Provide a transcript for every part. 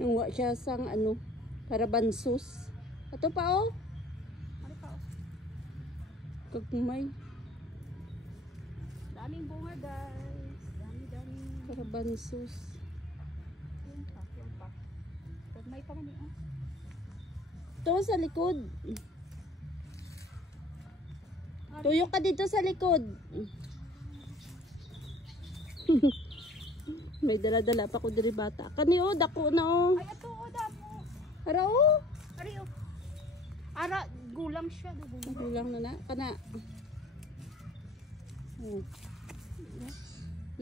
Nungwa siya sang ano, karabansos. Ato pa oh. Ano pa? Kagmay. Daming bunga guys. Dami. Karabansos. Yun pa. Pag may pa mani ah. Ito sa likod. Tuyo ka dito sa likod. May dala-dala pa ko diri bata. Kani oh, dako na oh. Ay ato o damo. Ara oh. Ari o. Ara gulang siya, gulang. Bilang na na. Kana. Oh.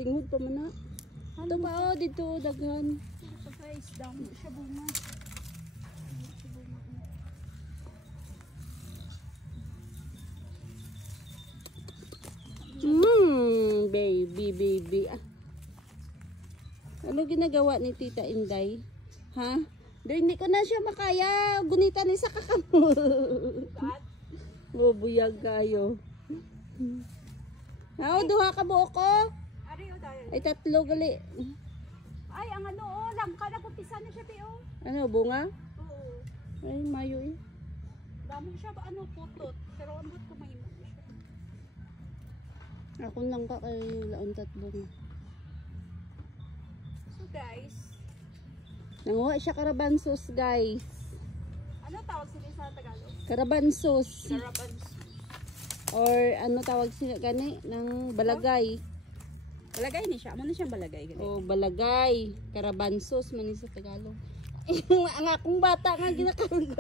Linghod pa man na. Ito pa oh, dito daghan. So guys, damo siya bunga. Baby. Ah. Ano ginagawa ni Tita Inday? Ha? Hindi ko na siya makaya. Gunita ni sa kakamo. Bubuyag kayo. Duha ka buo ko. Ari o dahil. Ay, 3 gali. Ay, ang ano o, langka na kupisa na siya tiyo. Ano, bunga? Oo. Ay, mayo eh. Damo siya ba ano putot. Pero ambot ko mahimo siya. Ako lang ka kay laon 3 bunga. So guys, Nanguha siya karabansos, guys. ano tawag sila sa Tagalog? Karabansos. Carabans. Or ano tawag sila gani? Ng balagay. Balagay ni siya. Ano na siyang balagay? O balagay. Karabansos man sa Tagalog. Ang akong bata nga ginakaroon.